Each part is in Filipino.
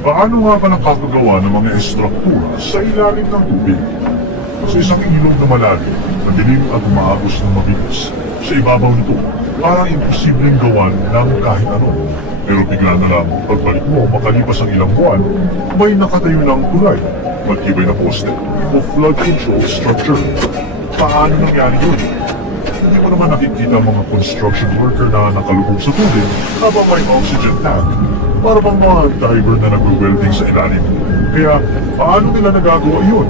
Paano nga ba nakakagawa ng mga estruktura sa ilalim ng tubig? Sa isang ilog na malalim, madilim at umaagos ng mabilis. Sa ibabaw nito, parang imposibleng gawan ng kahit ano. Pero bigla na lang, pagbalik mo makalipas ang ilang buwan, may nakatayo ng tulay, matibay na poste, o flood control structure. Paano nangyari yun? Hindi mo naman nakikita ang mga construction worker na nakalubog sa tubig habang may oxygen tank. Para bang mga diver na nagwe-welding sa ilalim. Kaya, paano nila nagagawa yun?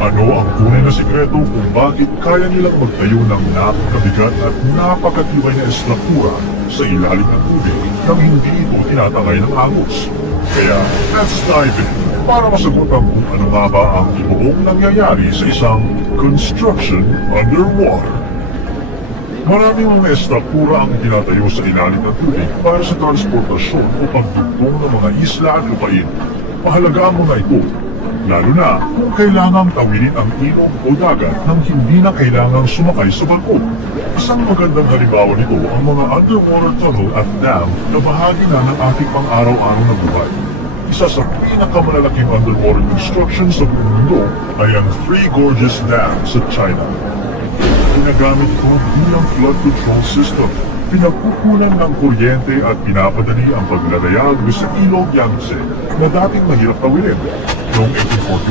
Ano ang tunay na sikreto kung bakit kaya nilang magtayo ng napakabigat at napakatibay na estruktura sa ilalim ng tubig nang hindi ito tinatangay ng agos? Kaya, let's dive in para masagutan kung ano nga ba ang ibuong nangyayari sa isang construction underwater. Maraming mga estruktura ang tinatayo sa ilalim ng tubig para sa transportasyon o pagdugtong ng mga isla at lupain. Mahalaga ang mga ito, lalo na kung kailangang tawidin ang ilog o dagat nang hindi na kailangang sumakay sa barko. Isang magandang halimbawa nito ang mga underwater tunnel at dam na bahagi na ng ating pang-araw-araw na buhay. Isa sa pinakamalalaking underwater construction sa buong mundo ay ang Three Gorges Dam sa China. Ginagamit ito bilang flood control system. Pinagkukunan ng kuryente at pinapadali ang paglalayag sa ilog Yangtze na dating mahirap tawidin. Noong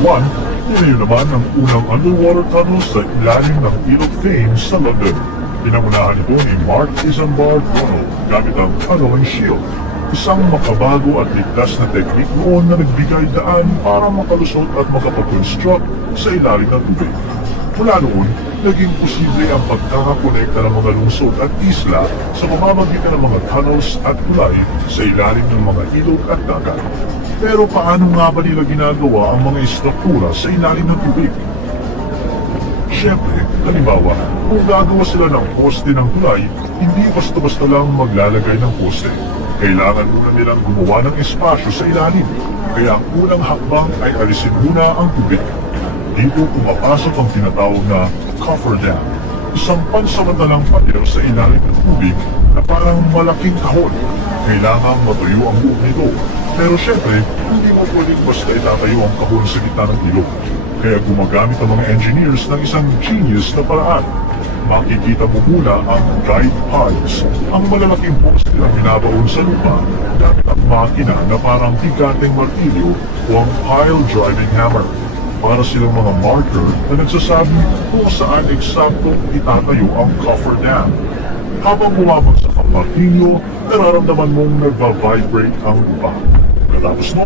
1841, tinayo naman ang unang underwater tunnel sa ilalim ng ilog Thames sa London. Pinangunahan ito ni Mark Isambard Tunnel gamit ang tunneling shield. Isang makabago at ligtas na teknik noon na nagbigay daan para makalusot at makapag-construct sa ilalim ng tubig. Mula noon, naging posible ang pagkakakonekta ng mga lungsod at isla sa pamamagitan ng mga tunnels at tulay sa ilalim ng mga ilog at dagat. Pero paano nga ba nila ginagawa ang mga estruktura sa ilalim ng tubig? Siyempre, halimbawa, kung gagawa sila ng poste ng tulay, hindi basta-basta lang maglalagay ng poste. Kailangan muna nilang gumawa ng espasyo sa ilalim. Kaya ang unang hakbang ay alisin muna ang tubig. Dito pumapasok ang tinatawag na coffer dam, isang pansamantalang pader sa ilalim ng tubig na parang malaking kahon. Kailangan matuyo ang buong nito. Pero syempre, hindi mo pwedeng basta itatayo ang kahon sa gitna ng ilog. Kaya gumagamit ang mga engineers ng isang genius na paraan. Makikita mo muna ang guide piles, ang malalaking poste na binabaon sa lupa gamit ang makina na parang bigateng martilyo o ang pile driving hammer. Para silang mga marker na nagsasabi kung saan eksakto itatayo ang coffer dam. Habang bumabagsak ang martilyo, nararamdaman mong nagba-vibrate ang lupa. Katapos mo,